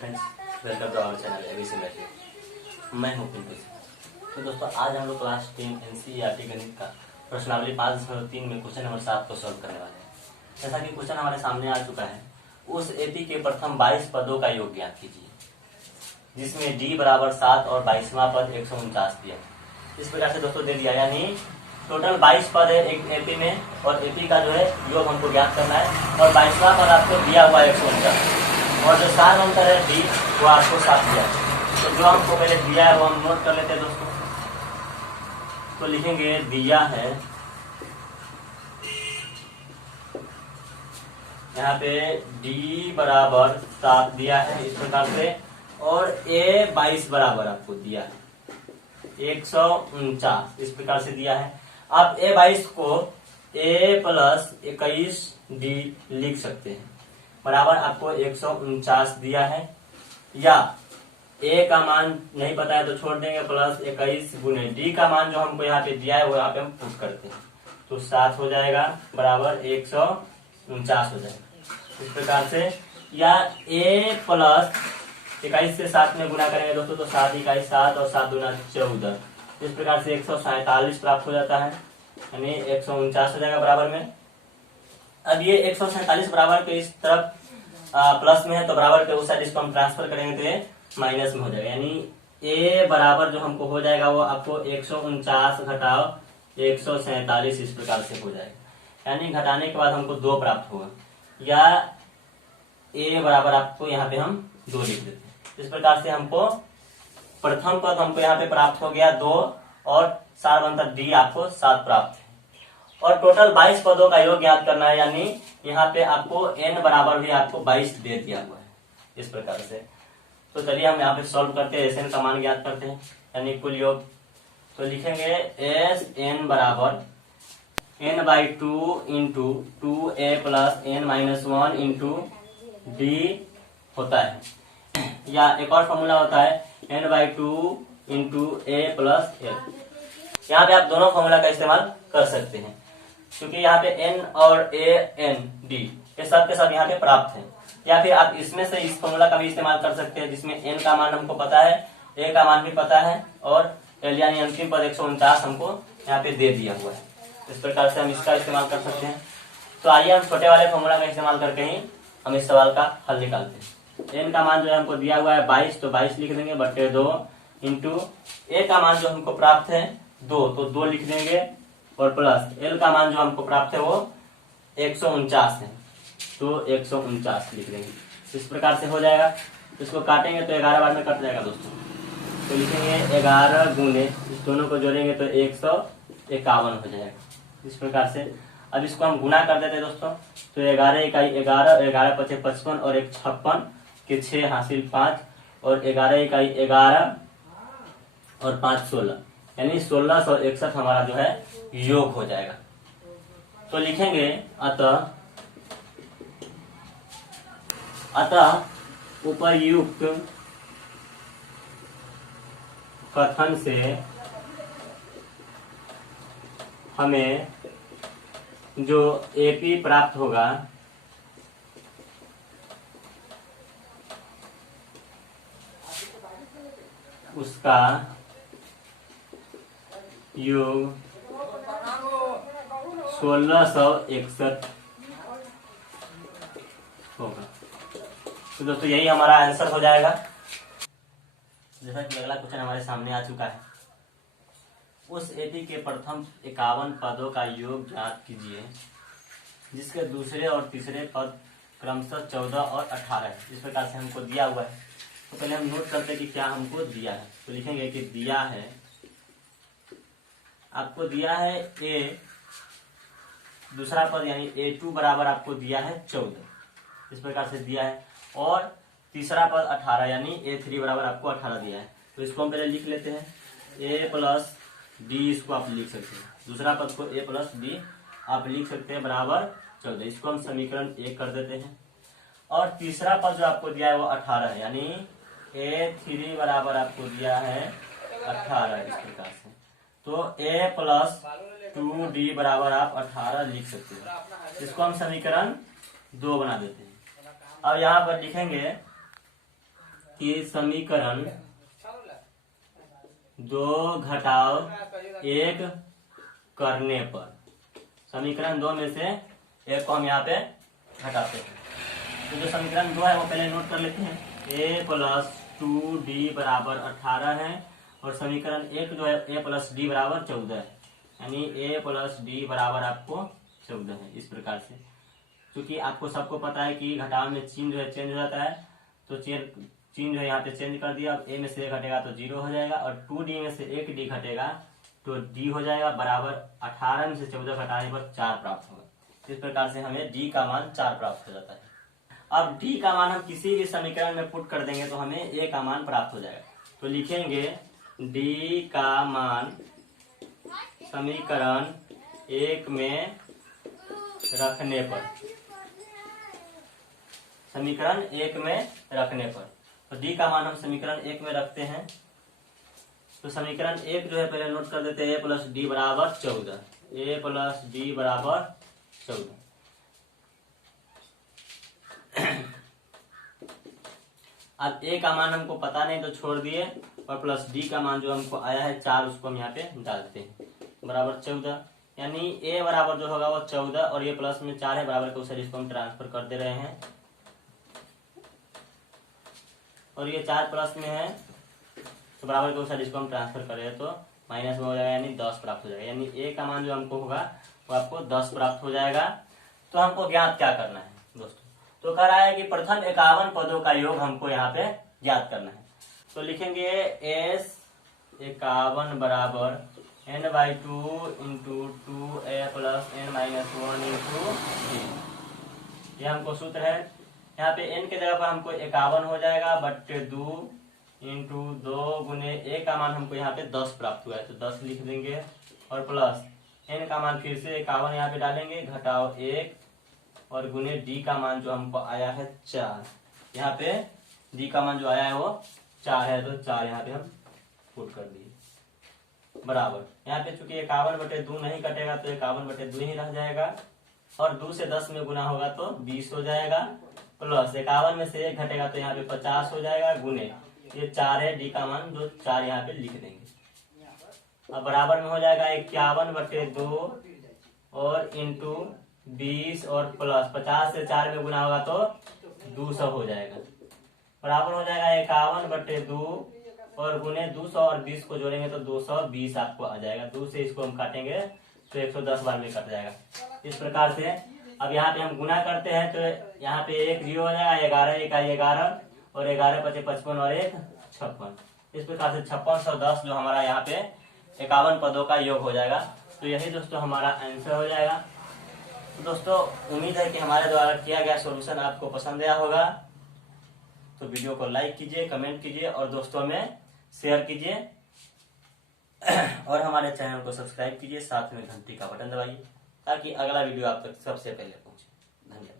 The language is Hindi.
Friends, welcome to our channel ABC math. मैं हूं पिंटू। तो दोस्तों, आज हम लोग क्लास 10 एनसीईआरटी गणित का प्रश्नावली 5.3 में क्वेश्चन नंबर 7 को सॉल्व करने वाले हैं। जैसा कि क्वेश्चन हमारे सामने आ चुका है, उस एपी के प्रथम 22 पदों का योग ज्ञात कीजिए, जिसमें डी बराबर 7 और 22वां पद 149 दिया है। इस प्रकार से दोस्तों दे दिया, यानी टोटल 22 पद है एक एपी में, और एपी का जो है योग हमको ज्ञात करना है, और 22वां पद आपको दिया हुआ है 149, और जो सार अंतर है डी वो आपको 7 दिया है। तो जो हमको पहले दिया है वो हम नोट कर लेते हैं दोस्तों। तो लिखेंगे दिया है, यहाँ पे डी बराबर 7 दिया है इस प्रकार से, और ए 22 बराबर आपको दिया है 149 इस प्रकार से दिया है। आप ए 22 को ए प्लस 21 डी लिख सकते हैं, बराबर आपको 149 दिया है, या ए का मान नहीं पता है तो छोड़ देंगे, प्लस 21 गुने डी का मान जो हमको यहाँ पे दिया है वो यहाँ पे हम पुट करते हैं, तो 7 हो जाएगा बराबर 149 हो जाएगा इस प्रकार से। या ए प्लस 21 से 7 में गुना करेंगे दोस्तों, तो 7 21 7 और 7 दूना 14, इस प्रकार से 147 प्राप्त हो जाता है, यानी 149 हो जाएगा बराबर में। अब ये 147 बराबर के इस तरफ प्लस में है, तो बराबर के उस साइड इसको हम ट्रांसफर करेंगे तो ये माइनस में हो जाएगा, यानी ए बराबर जो हमको हो जाएगा वो आपको 149 घटाओ 147 इस प्रकार से हो जाएगा, यानी घटाने के बाद हमको 2 प्राप्त होगा, या ए बराबर आपको यहाँ पे हम 2 लिख देते हैं। इस प्रकार से हमको प्रथम पद हमको यहाँ पे प्राप्त हो गया 2, और सार अंतर डी आपको 7 प्राप्त है, और टोटल 22 पदों का योग ज्ञात करना है, यानी यहाँ पे आपको n बराबर भी आपको 22 दे दिया हुआ है इस प्रकार से। तो चलिए हम यहाँ पे सॉल्व करते हैं, एस का मान ज्ञात करते हैं, यानी कुल योग। तो लिखेंगे एस एन बराबर n/2 into 2a plus n-1 into D होता है, या एक और फॉर्मूला होता है n/2 into a plus l। यहाँ पे आप दोनों फॉर्मूला का इस्तेमाल कर सकते हैं, क्योंकि यहाँ पे n और a n d ये सब के सब यहाँ पे प्राप्त है, या फिर आप इसमें से इस फॉर्मूला का भी इस्तेमाल कर सकते हैं, जिसमें n का मान हमको पता है, a का मान भी पता है, और l यानी अंतिम पद 149 हमको यहाँ पे दे दिया हुआ है। इस प्रकार से हम इसका इस्तेमाल कर सकते हैं। तो आइए हम छोटे वाले फॉर्मूला का इस्तेमाल करके ही हम इस सवाल का हल निकालते हैं। n का मान जो है हमको दिया हुआ है 22, तो 22 लिख देंगे बटे 2, इंटू a का मान जो हमको प्राप्त है 2, तो 2 लिख देंगे, और प्लस l का मान जो हमको प्राप्त है वो 149 है, तो 149 लिख देंगे। इस प्रकार से हो जाएगा। इसको काटेंगे तो 11 बार में कट जाएगा दोस्तों, तो लिखेंगे 11 गुने इस दोनों को जोड़ेंगे तो 151 हो जाएगा इस प्रकार से। अब इसको हम गुना कर देते हैं दोस्तों, तो 11 इकाई 11, 11 पचे 55, और 1 56 के 6 हासिल 5, और 11 इकाई 11 और 5 16, यानी 1661 हमारा जो है योग हो जाएगा। तो लिखेंगे अतः उपर्युक्त कथन से हमें जो एपी प्राप्त होगा उसका योग 1661 होगा। तो दोस्तों यही हमारा आंसर हो जाएगा। जैसा कि अगला क्वेश्चन हमारे सामने आ चुका है, उस एपी के प्रथम 51 पदों का योग ज्ञात कीजिए, जिसके दूसरे और तीसरे पद क्रमशः 14 और 18 है। इस प्रकार से हमको दिया हुआ है। तो पहले हम नोट करते हैं कि क्या हमको दिया है। तो लिखेंगे कि दिया है, आपको दिया है a दूसरा पद यानी a2 बराबर आपको दिया है 14, इस प्रकार से दिया है, और तीसरा पद 18 यानी a3 बराबर आपको 18 दिया है। तो इसको हम पहले लिख लेते हैं, a प्लस डी इसको आप लिख सकते हैं, दूसरा पद को a प्लस डी आप लिख सकते हैं बराबर 14। इसको हम समीकरण 1 कर देते हैं, और तीसरा पद जो आपको दिया है वो 18 है, यानी a3 बराबर आपको दिया है 18 इस प्रकार से। तो a प्लस 2d बराबर आप 18 लिख सकते हो। इसको हम समीकरण 2 बना देते हैं। अब यहाँ पर लिखेंगे कि समीकरण 2 घटाव 1 करने पर, समीकरण 2 में से 1 को हम यहाँ पे घटाते हैं। तो जो समीकरण 2 है वो पहले नोट कर लेते हैं। a + 2d बराबर 18 है और समीकरण 1 जो है a + d बराबर 14 है, यानी a + d बराबर आपको 14 है। इस प्रकार से, क्योंकि आपको सबको पता है कि घटाव में चिन्ह जो है चेंज हो जाता है, तो चिन्ह जो है यहाँ पे चेंज कर दिया। अब a में से 1 घटेगा तो 0 हो जाएगा और 2d में से 1d घटेगा तो d हो जाएगा बराबर 18 में से 14 घटाने पर 4 प्राप्त होगा। इस प्रकार से हमें d का मान 4 प्राप्त हो जाता है। अब d का मान हम किसी भी समीकरण में पुट कर देंगे तो हमें a का मान प्राप्त हो जाएगा। तो लिखेंगे d का मान समीकरण 1 में रखने पर, समीकरण 1 में रखने पर, तो d का मान हम समीकरण 1 में रखते हैं। तो समीकरण 1 जो है पहले नोट कर देते हैं, a + d बराबर 14, a + d बराबर 14। अब a का मान हमको पता नहीं तो छोड़ दिए, और प्लस d का मान जो हमको आया है 4, उसको हम यहाँ पे डालते हैं, बराबर 14, यानी a बराबर जो होगा वो 14 और ये प्लस में 4 है बराबर के उस इसको हम ट्रांसफर कर दे रहे हैं, और ये 4 प्लस में है तो बराबर के उस इसको हम ट्रांसफर कर रहे हैं तो माइनस में हो जाएगा, यानी 10 प्राप्त हो जाएगा। यानी a का मान जो हमको होगा वो आपको 10 प्राप्त हो जाएगा। तो हमको ज्ञात क्या करना है दोस्तों, तो कह रहा है कि प्रथम 51 पदों का योग हमको यहाँ पे ज्ञात करना है। तो लिखेंगे s 51 बराबर n/2 × 2a + n-1 × d। ये हमको सूत्र है। यहाँ पे n के जगह पर हमको 51 हो जाएगा बट्टे 2 × 2 गुने a का मान हमको यहाँ पे 10 प्राप्त हुआ है तो 10 लिख देंगे, और प्लस n का मान फिर से 51 यहाँ पे डालेंगे, घटाव 1 और गुने d का मान जो हमको आया है 4। यहाँ पे d का मान जो आया है वो 4 है तो 4 यहाँ पे हम पुट कर दिए, बराबर यहाँ पे चूंकि 51/2 नहीं कटेगा तो 51/2 ही रह जाएगा, और 2 से 10 में गुना होगा तो 20 हो जाएगा, प्लस 51 में से 1 घटेगा तो यहाँ पे 50 हो जाएगा, गुने ये 4 है d का मान जो 4 यहाँ पे लिख देंगे। अब बराबर में हो जाएगा 51/2 और इंटू 20 और प्लस 50 से 4 में गुना होगा तो 200 हो जाएगा, बराबर हो जाएगा 51/2 और गुने 200 और 20 को जोड़ेंगे तो 220 आपको आ जाएगा। 2 से इसको हम काटेंगे तो 110 बार में कट जाएगा। इस प्रकार से अब यहाँ पे हम गुना करते हैं तो यहाँ पे 1 0 हो जाएगा, 11 1 11 और 11 × 5 = 55 और 1 56। इस प्रकार से 5610 जो हमारा यहाँ पे 51 पदों का योग हो जाएगा। तो यही दोस्तों हमारा आंसर हो जाएगा। तो दोस्तों उम्मीद है कि हमारे द्वारा किया गया सॉल्यूशन आपको पसंद आया होगा। तो वीडियो को लाइक कीजिए, कमेंट कीजिए और दोस्तों में शेयर कीजिए, और हमारे चैनल को सब्सक्राइब कीजिए, साथ में घंटी का बटन दबाइए ताकि अगला वीडियो आप तक सबसे पहले पहुंचे। धन्यवाद।